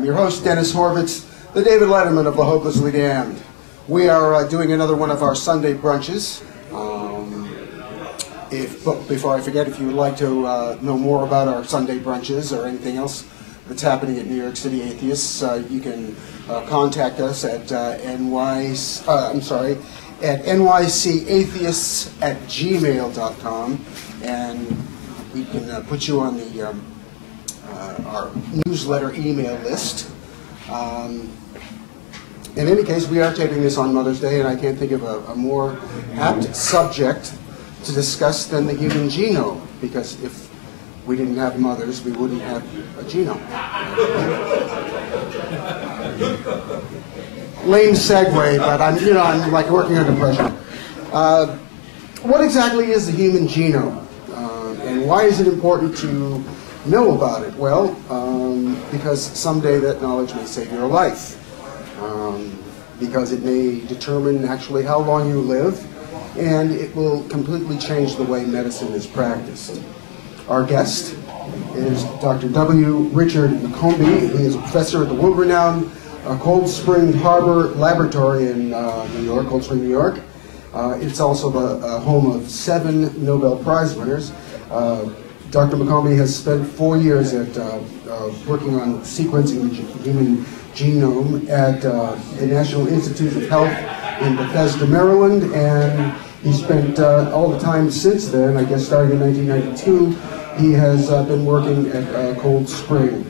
I'm your host, Dennis Horvitz, the David Letterman of the Hopelessly Damned. We are doing another one of our Sunday brunches. Before I forget, if you would like to know more about our Sunday brunches or anything else that's happening at New York City Atheists, you can contact us at NYCAtheists@gmail.com, and we can put you on the our newsletter email list. In any case, we are taping this on Mother's Day, and I can't think of a more apt subject to discuss than the human genome, because if we didn't have mothers, we wouldn't have a genome. Lame segue, but I'm like working under pressure. What exactly is the human genome, and why is it important to know about it? Well, because someday that knowledge may save your life, because it may determine actually how long you live, and it will completely change the way medicine is practiced. Our guest is Dr. W. Richard MCCOMBIE. He is a professor at the world-renowned Cold Spring Harbor Laboratory in New York, Cold Spring, New York. It's also the home of 7 Nobel Prize winners. Dr. MCCOMBIE has spent 4 years at working on sequencing the human genome at the National Institute of Health in Bethesda, Maryland, and he spent all the time since then, I guess starting in 1992, he has been working at Cold Spring.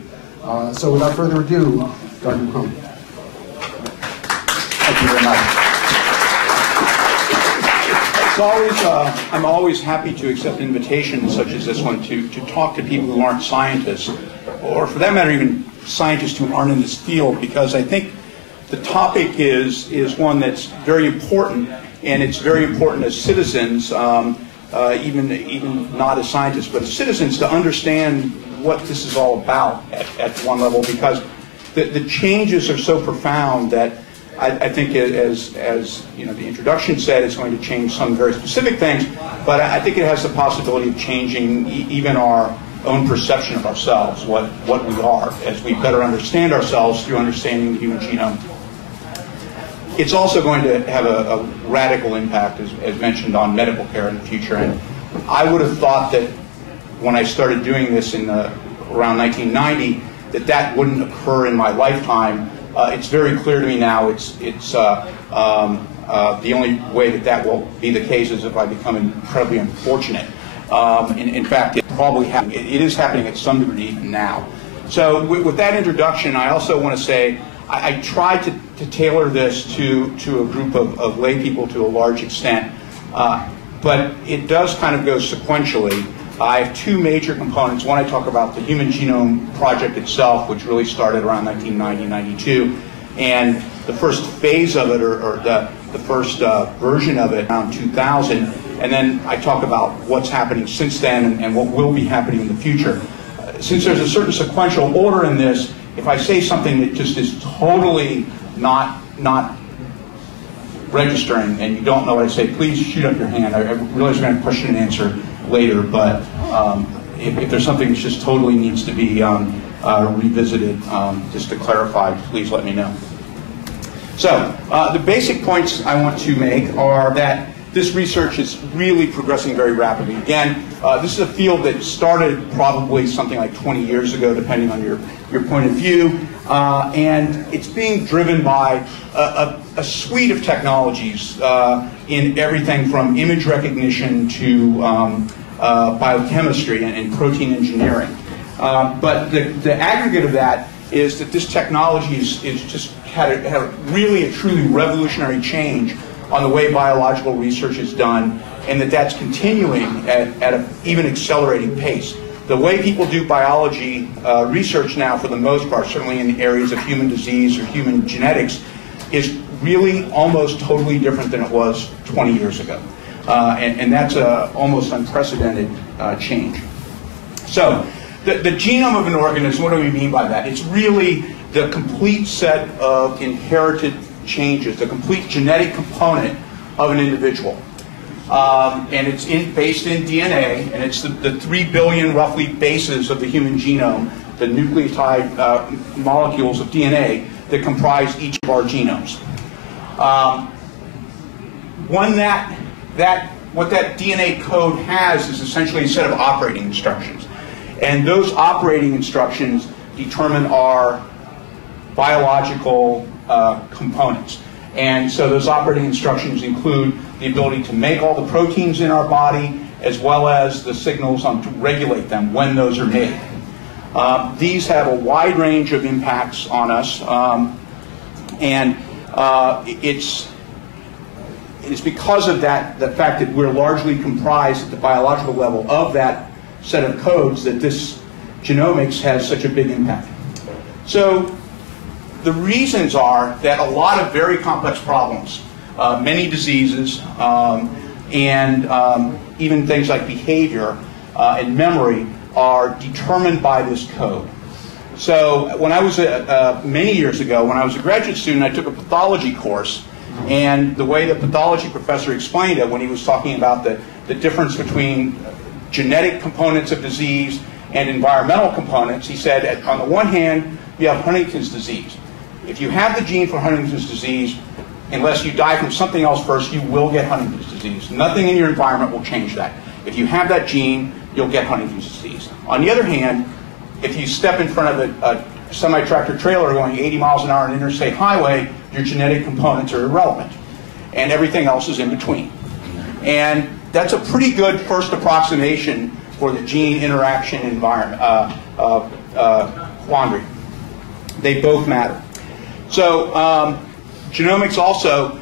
So without further ado, Dr. MCCOMBIE. Thank you very much. I'm always happy to accept invitations such as this one to talk to people who aren't scientists, or for that matter, even scientists who aren't in this field, because I think the topic is one that's very important, and it's very important as citizens, even not as scientists, but as citizens, to understand what this is all about at one level, because the changes are so profound that I think, as you know, the introduction said, it's going to change some very specific things, but I think it has the possibility of changing even our own perception of ourselves, what we are, as we better understand ourselves through understanding the human genome. It's also going to have a radical impact, as mentioned, on medical care in the future. And I would have thought that when I started doing this in around 1990, that wouldn't occur in my lifetime. It's very clear to me now. It's the only way that will be the case is if I become incredibly unfortunate. In fact, it is happening at some degree even now. So with that introduction, I also want to say I tried to tailor this to a group of lay people to a large extent, but it does kind of go sequentially. I have 2 major components. One, I talk about the Human Genome Project itself, which really started around 1990-92, and the first phase of it, or the first version of it, around 2000. And then I talk about what's happening since then and what will be happening in the future. Since there's a certain sequential order in this, if I say something that just is totally not registering and you don't know what I say, please shoot up your hand. I realize we're going to question and answer later, but if there's something that just totally needs to be revisited, just to clarify, please let me know. So the basic points I want to make are that this research is really progressing very rapidly. Again, this is a field that started probably something like 20 years ago, depending on your point of view, and it's being driven by a suite of technologies in everything from image recognition to biochemistry and protein engineering. But the aggregate of that is that this technology is just had a really a truly revolutionary change on the way biological research is done, and that's continuing at an even accelerating pace. The way people do biology research now, for the most part, certainly in areas of human disease or human genetics, is really almost totally different than it was 20 years ago. And that's an almost unprecedented change. So the genome of an organism, what do we mean by that? It's really the complete set of inherited changes, the complete genetic component of an individual. And it's based in DNA, and it's the 3 billion, roughly, bases of the human genome the nucleotide molecules of DNA that comprise each of our genomes. What that DNA code has is essentially a set of operating instructions. And those operating instructions determine our biological components. And so those operating instructions include the ability to make all the proteins in our body, as well as the signals on to regulate them when those are made. These have a wide range of impacts on us, and it's because of that, the fact that we're largely comprised at the biological level of that set of codes, that this genomics has such a big impact. So the reasons are that a lot of very complex problems, many diseases, and even things like behavior and memory are determined by this code. So when I was, many years ago, when I was a graduate student, I took a pathology course, and the way the pathology professor explained it when he was talking about the difference between genetic components of disease and environmental components, he said, on the one hand, you have Huntington's disease. If you have the gene for Huntington's disease, unless you die from something else first, you will get Huntington's disease. Nothing in your environment will change that. If you have that gene, you'll get Huntington's disease. On the other hand, if you step in front of a semi-tractor trailer going 80 miles an hour on an interstate highway, your genetic components are irrelevant. And everything else is in between. And that's a pretty good first approximation for the gene interaction environment quandary. They both matter. So genomics also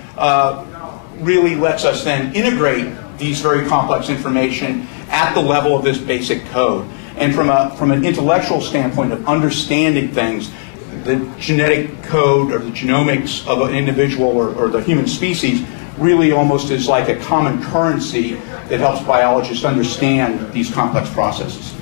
really lets us then integrate these very complex information at the level of this basic code. And from an intellectual standpoint of understanding things, the genetic code or the genomics of an individual or the human species really almost is like a common currency that helps biologists understand these complex processes.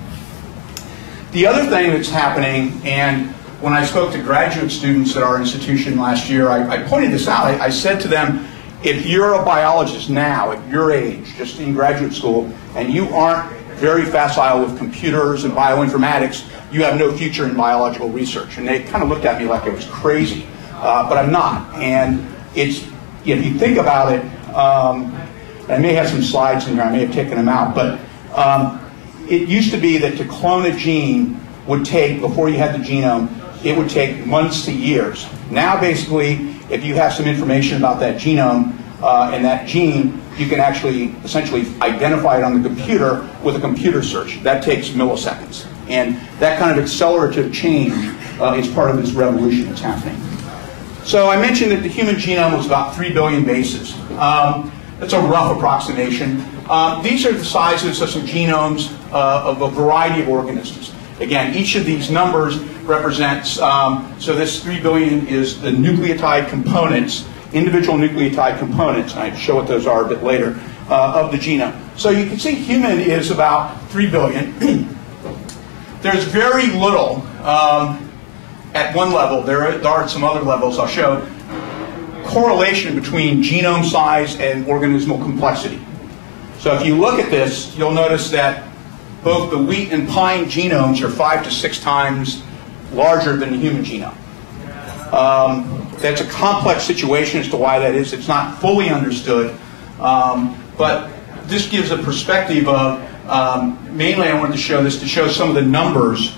The other thing that's happening, and when I spoke to graduate students at our institution last year, I pointed this out. I said to them, if you're a biologist now, at your age, just in graduate school, and you aren't very facile with computers and bioinformatics, you have no future in biological research. And they kind of looked at me like I was crazy, but I'm not. And it's, if you think about it, I may have some slides in here, I may have taken them out, but it used to be that to clone a gene would take, before you had the genome, it would take months to years. Now basically, if you have some information about that genome and that gene, you can actually essentially identify it on the computer with a computer search. That takes milliseconds. And that kind of accelerative change is part of this revolution that's happening. So I mentioned that the human genome was about 3 billion bases. That's a rough approximation. These are the sizes of some genomes of a variety of organisms. Again, each of these numbers represents, so this 3 billion is the nucleotide components, individual nucleotide components, and I show what those are a bit later, of the genome. So you can see human is about 3 billion. There's very little, at one level, there are some other levels I'll show, correlation between genome size and organismal complexity. So if you look at this, you'll notice that both the wheat and pine genomes are 5 to 6 times larger than the human genome. That's a complex situation as to why that is. It's not fully understood, but this gives a perspective of, mainly I wanted to show this to show some of the numbers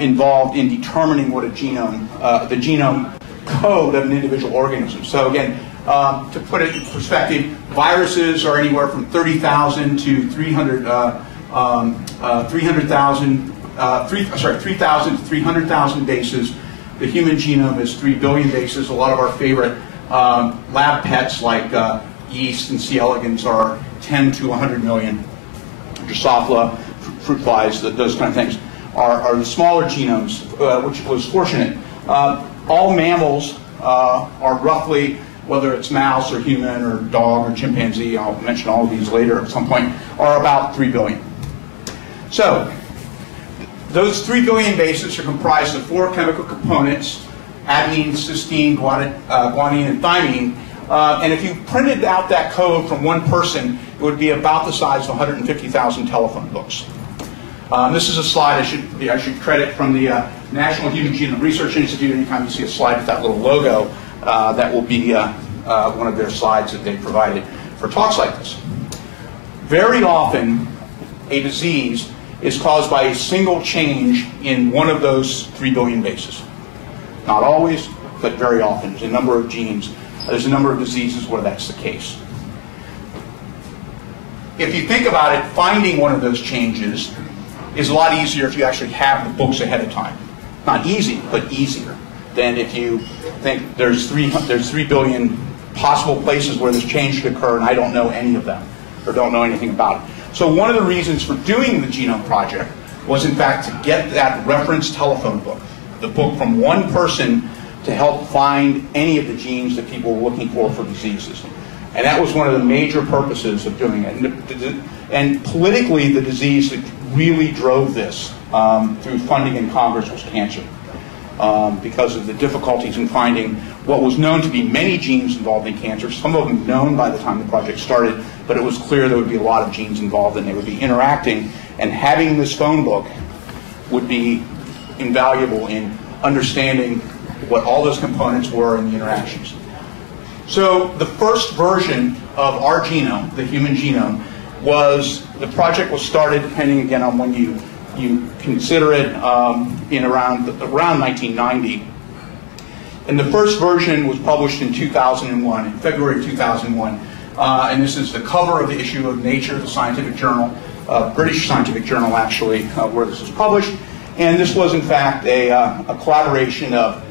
involved in determining what a genome, the genome code of an individual organism. So again, to put it in perspective, viruses are anywhere from 30,000 to 300,000 to 300,000 bases. The human genome is 3 billion bases. A lot of our favorite lab pets like yeast and C. elegans are 10 to 100 million. Drosophila, fruit flies, those kind of things are the smaller genomes, which was fortunate. All mammals are roughly, whether it's mouse or human or dog or chimpanzee, I'll mention all of these later at some point, are about 3 billion. So, those 3 billion bases are comprised of 4 chemical components: adenine, cysteine, guanine, and thymine. And if you printed out that code from one person, it would be about the size of 150,000 telephone books. This is a slide I should credit from the National Human Genome Research Institute. Anytime you see a slide with that little logo, that will be one of their slides that they provided for talks like this. Very often, a disease is caused by a single change in one of those 3 billion bases. Not always, but very often. There's a number of genes. There's a number of diseases where that's the case. If you think about it, finding one of those changes is a lot easier if you actually have the books ahead of time. Not easy, but easier than if you think there's 3 billion possible places where this change could occur and I don't know any of them or don't know anything about it. So one of the reasons for doing the Genome Project was in fact to get that reference telephone book, the book from one person to help find any of the genes that people were looking for diseases. And that was one of the major purposes of doing it. And politically, the disease that really drove this through funding in Congress was cancer, because of the difficulties in finding what was known to be many genes involved in cancer, some of them known by the time the project started, but it was clear there would be a lot of genes involved and they would be interacting, and having this phone book would be invaluable in understanding what all those components were and the interactions. So the first version of our genome, the human genome, the project was started, depending again on when you consider it, in around 1990. And the first version was published in 2001, in February 2001. And this is the cover of the issue of Nature, the scientific journal, British scientific journal actually, where this was published. And this was in fact a collaboration of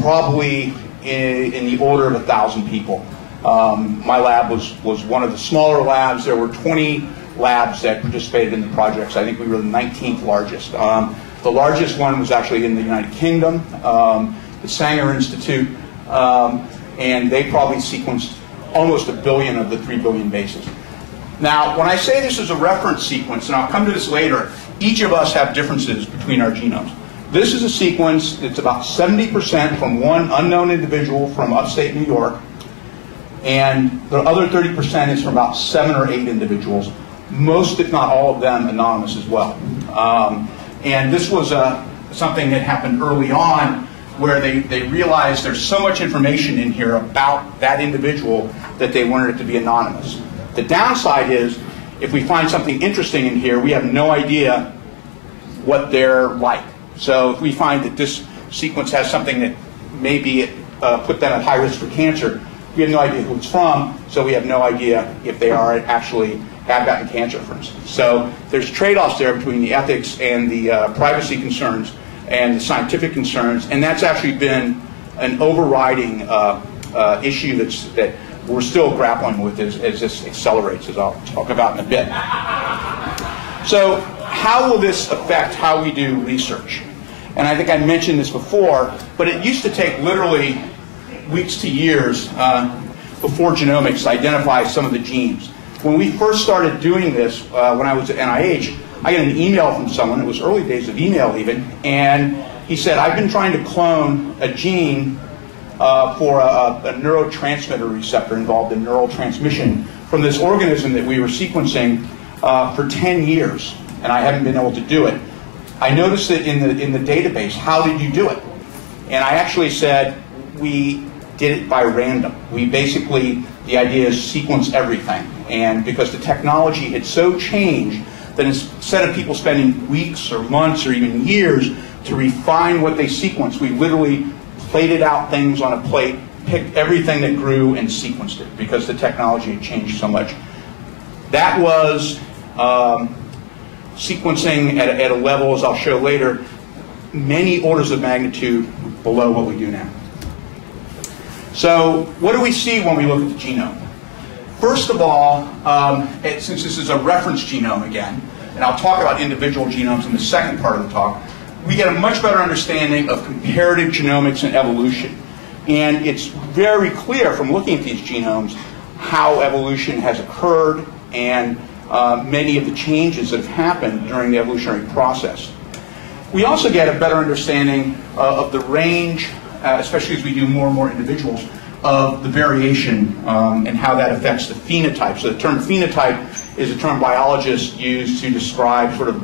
probably in the order of 1,000 people. My lab was one of the smaller labs. There were 20 labs that participated in the project, so I think we were the 19th largest. The largest one was actually in the United Kingdom, the Sanger Institute, and they probably sequenced almost 1 billion of the 3 billion bases. Now, when I say this is a reference sequence, and I'll come to this later, each of us have differences between our genomes. This is a sequence that's about 70% from one unknown individual from upstate New York, and the other 30% is from about 7 or 8 individuals, most if not all of them anonymous as well. And this was something that happened early on, where they realized there's so much information in here about that individual that they wanted it to be anonymous. The downside is, if we find something interesting in here, we have no idea what they're like. So if we find that this sequence has something that maybe put them at high risk for cancer, we have no idea who it's from, so we have no idea if they are actually have gotten cancer, for instance. So there's trade-offs there between the ethics and the privacy concerns and the scientific concerns, and that's actually been an overriding issue that we're still grappling with as this accelerates, as I'll talk about in a bit. So how will this affect how we do research? And I think I mentioned this before, but it used to take literally weeks to years before genomics to identify some of the genes. When we first started doing this, when I was at NIH, I got an email from someone, it was early days of email even, and he said, I've been trying to clone a gene for a neurotransmitter receptor involved in neural transmission from this organism that we were sequencing for 10 years, and I haven't been able to do it. I noticed it in the database. How did you do it? And I actually said, we did it by random. We basically, the idea is sequence everything. And because the technology had so changed that instead of people spending weeks or months or even years to refine what they sequenced, we literally plated out things on a plate, picked everything that grew and sequenced it because the technology had changed so much. That was sequencing at a level, as I'll show later, many orders of magnitude below what we do now. So what do we see when we look at the genome? First of all, since this is a reference genome again, and I'll talk about individual genomes in the second part of the talk, we get a much better understanding of comparative genomics and evolution. And it's very clear from looking at these genomes how evolution has occurred and many of the changes that have happened during the evolutionary process. We also get a better understanding of the range, especially as we do more and more individuals, of the variation and how that affects the phenotype. So the term phenotype is a term biologists use to describe sort of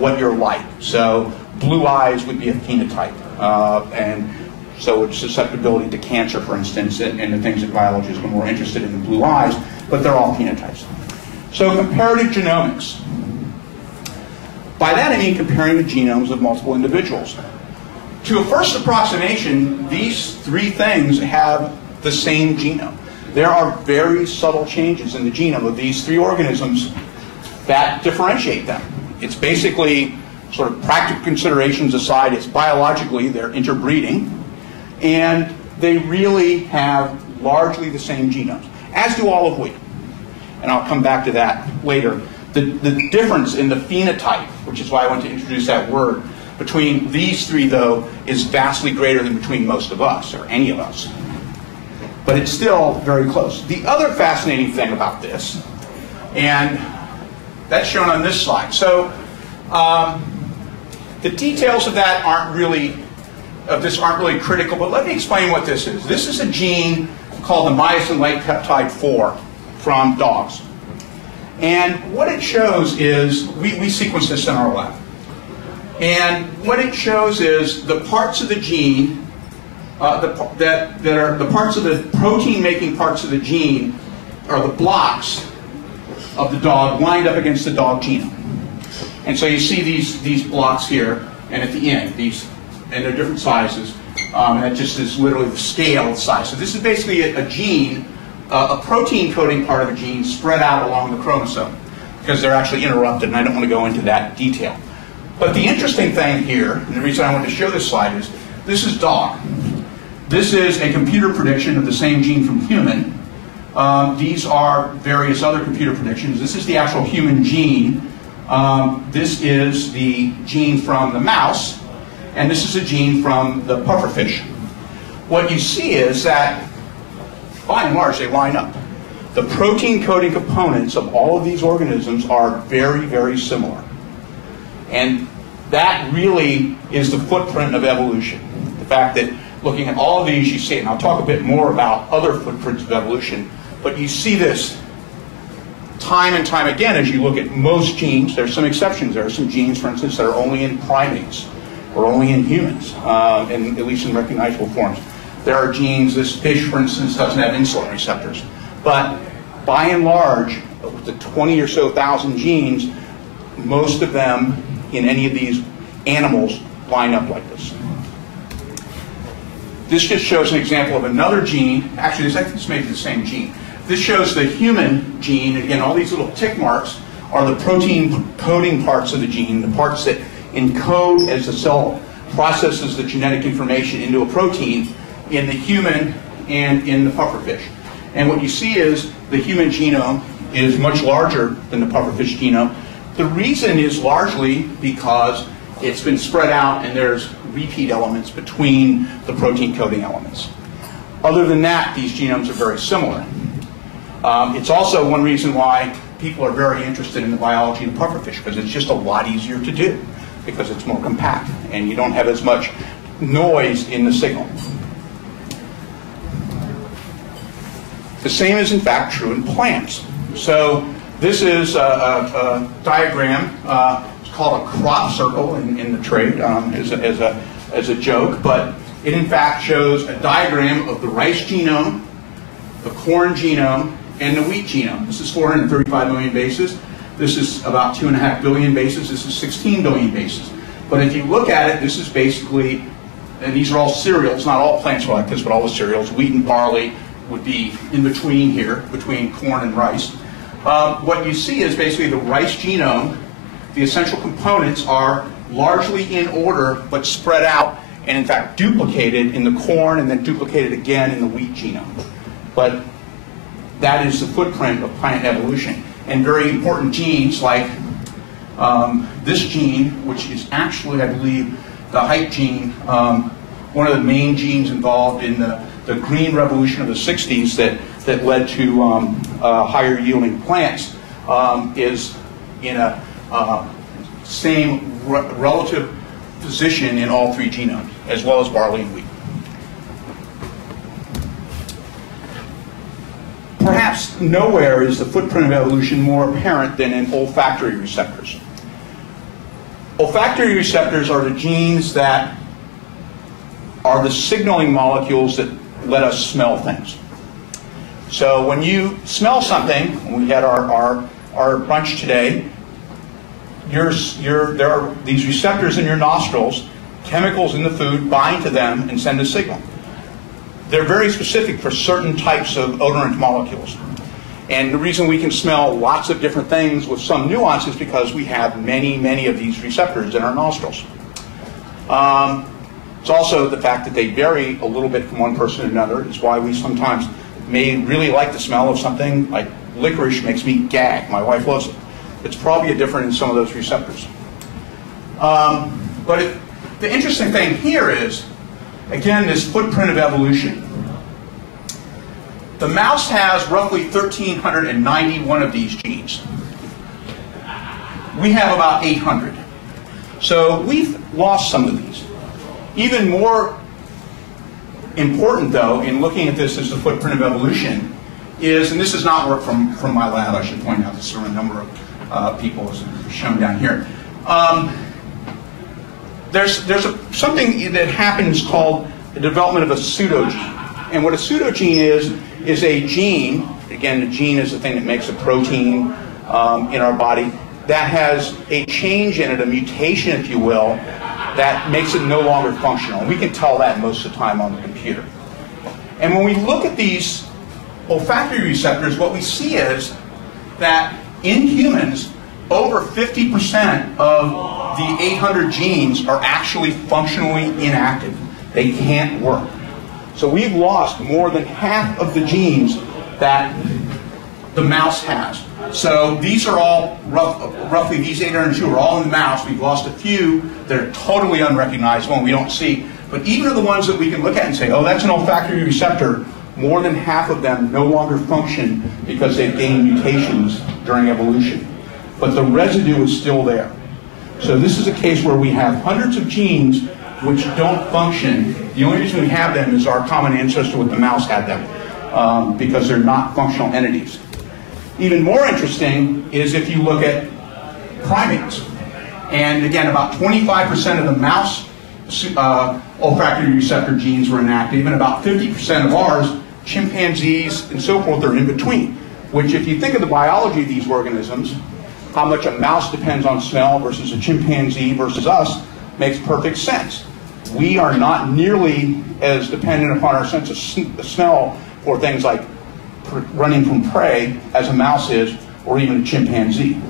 what you're like. So blue eyes would be a phenotype, and so it's susceptibility to cancer, for instance, and the things that biologists are more interested in the blue eyes, but they're all phenotypes. So comparative genomics. By that I mean comparing the genomes of multiple individuals. To a first approximation, these three things have the same genome. There are very subtle changes in the genome of these three organisms that differentiate them. It's basically, sort of practical considerations aside, it's biologically they're interbreeding, and they really have largely the same genomes, as do all of we. And I'll come back to that later. The difference in the phenotype, which is why I want to introduce that word, between these three, though, is vastly greater than between most of us, or any of us. But it's still very close. The other fascinating thing about this, and that's shown on this slide. So the details of that aren't really critical, but let me explain what this is. This is a gene called the myosin-like peptide 4 from dogs. And what it shows is, we sequenced this in our lab. And what it shows is the parts of the gene, that are the parts of the protein-making parts of the gene, are the blocks of the dog lined up against the dog genome. And so you see these blocks here, and at the end, and they're different sizes, and that just is literally the scale size. So this is basically a gene, a protein coding part of a gene spread out along the chromosome, because they're actually interrupted, and I don't want to go into that detail. But the interesting thing here, and the reason I want to show this slide is, this is dog. This is a computer prediction of the same gene from human. These are various other computer predictions. This is the actual human gene. This is the gene from the mouse, and this is a gene from the pufferfish. What you see is that, by and large, they line up. The protein coding components of all of these organisms are very, very similar. And that really is the footprint of evolution. The fact that looking at all of these, you see it, and I'll talk a bit more about other footprints of evolution, but you see this time and time again as you look at most genes. There are some exceptions. There are some genes, for instance, that are only in primates or only in humans, and at least in recognizable forms. There are genes, this fish, for instance, doesn't have insulin receptors. But by and large, with the 20 or so thousand genes, most of them in any of these animals line up like this. This just shows an example of another gene. Actually, I think this may be the same gene. This shows the human gene. Again, all these little tick marks are the protein coding parts of the gene, the parts that encode as the cell processes the genetic information into a protein in the human and in the pufferfish. And what you see is the human genome is much larger than the pufferfish genome. The reason is largely because it's been spread out and there's repeat elements between the protein coding elements. Other than that, these genomes are very similar. It's also one reason why people are very interested in the biology of pufferfish, because it's just a lot easier to do, because it's more compact and you don't have as much noise in the signal. The same is in fact true in plants. So this is a diagram. It's called a crop circle in the trade as a joke, but it in fact shows a diagram of the rice genome, the corn genome, and the wheat genome. This is 435 million bases. This is about 2.5 billion bases. This is 16 billion bases. But if you look at it, this is basically, and these are all cereals, not all plants are like this, but all the cereals, wheat and barley would be in between here, between corn and rice. What you see is basically the rice genome. The essential components are largely in order, but spread out, and in fact duplicated in the corn, and then duplicated again in the wheat genome. But that is the footprint of plant evolution. And very important genes like this gene, which is actually, I believe, the height gene, one of the main genes involved in the green revolution of the 60s that led to higher yielding plants, is in a same relative position in all three genomes, as well as barley and wheat. Perhaps nowhere is the footprint of evolution more apparent than in olfactory receptors. olfactory receptors are the genes that are the signaling molecules that let us smell things. So when you smell something, when we had our brunch today, there are these receptors in your nostrils, chemicals in the food bind to them and send a signal. They're very specific for certain types of odorant molecules. And the reason we can smell lots of different things with some nuance is because we have many, many of these receptors in our nostrils. It's also the fact that they vary a little bit from one person to another. Is why we sometimes may really like the smell of something like licorice makes me gag. My wife loves it. It's probably different in some of those receptors. But the interesting thing here is, again, this footprint of evolution. The mouse has roughly 1,391 of these genes. We have about 800. So we've lost some of these. Even more important, though, in looking at this as the footprint of evolution is, and this is not work from my lab, I should point out, this is from a number of people, as shown down here. There's something that happens called the development of a pseudogene. And what a pseudogene is a gene, again, the gene is the thing that makes a protein in our body, that has a change in it, a mutation, if you will, that makes it no longer functional. We can tell that most of the time on the computer. And when we look at these olfactory receptors, what we see is that in humans, over 50% of the 800 genes are actually functionally inactive. They can't work. So we've lost more than half of the genes that the mouse has. So these are all, roughly these 802 are all in the mouse. We've lost a few that are totally unrecognizable and we don't see. But even of the ones that we can look at and say, oh, that's an olfactory receptor, more than half of them no longer function because they've gained mutations during evolution. But the residue is still there. So this is a case where we have hundreds of genes which don't function. The only reason we have them is our common ancestor with the mouse had them, because they're not functional entities. Even more interesting is if you look at primates. And again, about 25% of the mouse olfactory receptor genes were inactive, and about 50% of ours, chimpanzees and so forth, are in between. Which, if you think of the biology of these organisms, how much a mouse depends on smell versus a chimpanzee versus us, makes perfect sense. We are not nearly as dependent upon our sense of smell for things like running from prey as a mouse is, or even a chimpanzee.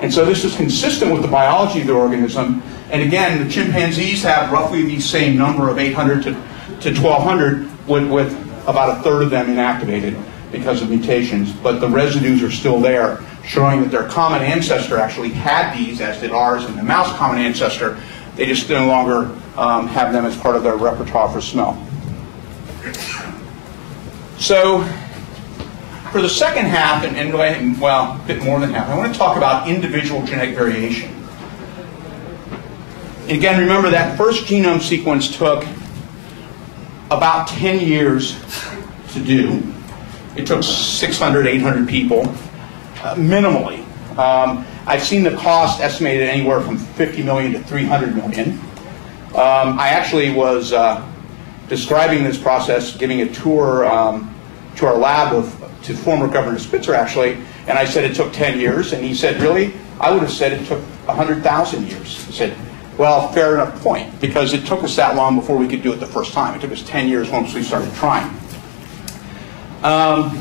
And so this is consistent with the biology of the organism. And again, the chimpanzees have roughly the same number of 800 to 1,200, with about a third of them inactivated because of mutations. But the residues are still there, showing that their common ancestor actually had these, as did ours and the mouse common ancestor. They just no longer have them as part of their repertoire for smell. So for the second half, and well, a bit more than half, I want to talk about individual genetic variation. Again, remember that first genome sequence took about 10 years to do. It took 600, 800 people, minimally. I've seen the cost estimated anywhere from 50 million to 300 million. I actually was describing this process, giving a tour to our lab to former Governor Spitzer, actually, and I said it took 10 years, and he said, really? I would have said it took 100,000 years. He said, well, fair enough point, because it took us that long before we could do it the first time. It took us 10 years once we started trying. But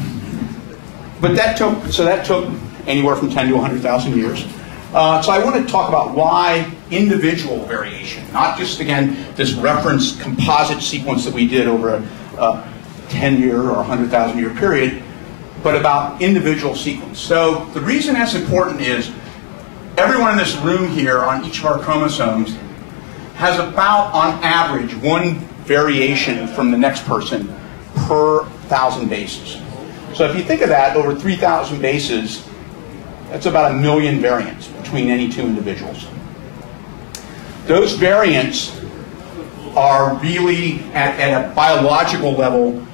that took anywhere from 10 to 100,000 years. So I want to talk about why individual variation, not just, again, this reference composite sequence that we did over a 10-year or 100,000-year period, but about individual sequence. So the reason that's important is everyone in this room here on each of our chromosomes has about, on average, one variation from the next person per 1,000 bases. So if you think of that, over 3,000 bases, that's about 1 million variants between any two individuals. Those variants are really, at a biological level,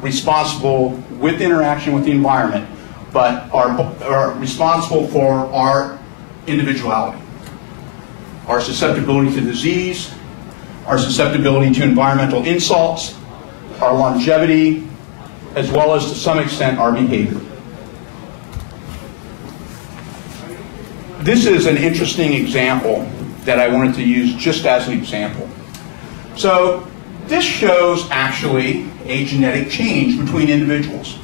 responsible with interaction with the environment, but are responsible for our individuality. our susceptibility to disease, our susceptibility to environmental insults, our longevity, as well as to some extent our behavior. This is an interesting example that I wanted to use just as an example. So this shows actually a genetic change between individuals.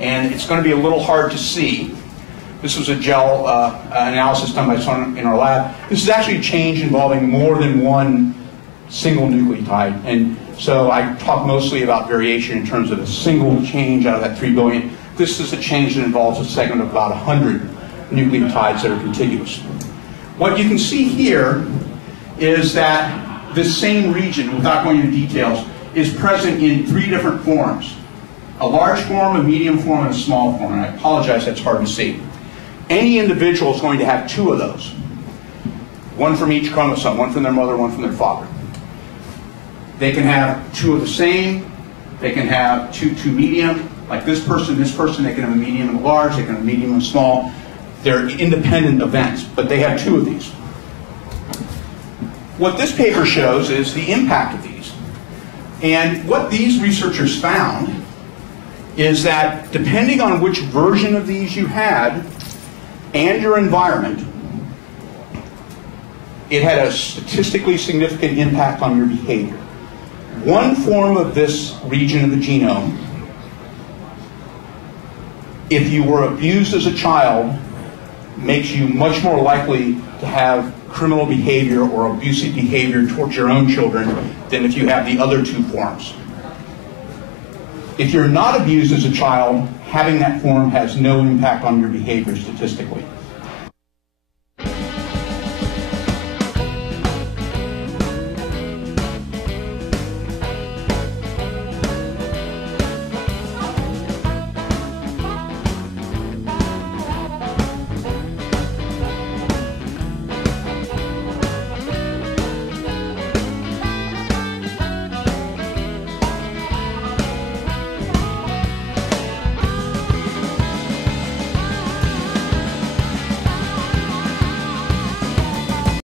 And it's going to be a little hard to see. This was a gel analysis done by someone in our lab. This is actually a change involving more than one single nucleotide. And so I talk mostly about variation in terms of a single change out of that 3 billion. This is a change that involves a segment of about 100 nucleotides that are contiguous. What you can see here is that this same region, without going into details, is present in 3 different forms. A large form, a medium form, and a small form. And I apologize, that's hard to see. Any individual is going to have 2 of those. One from each chromosome, one from their mother, one from their father. They can have 2 of the same. They can have two medium, like this person, they can have a medium and a large, they can have a medium and a small. They're independent events, but they have 2 of these. What this paper shows is the impact of these. And what these researchers found is that depending on which version of these you had and your environment, it had a statistically significant impact on your behavior. One form of this region of the genome, if you were abused as a child, makes you much more likely to have criminal behavior or abusive behavior towards your own children than if you have the other 2 forms. If you're not abused as a child, having that form has no impact on your behavior statistically.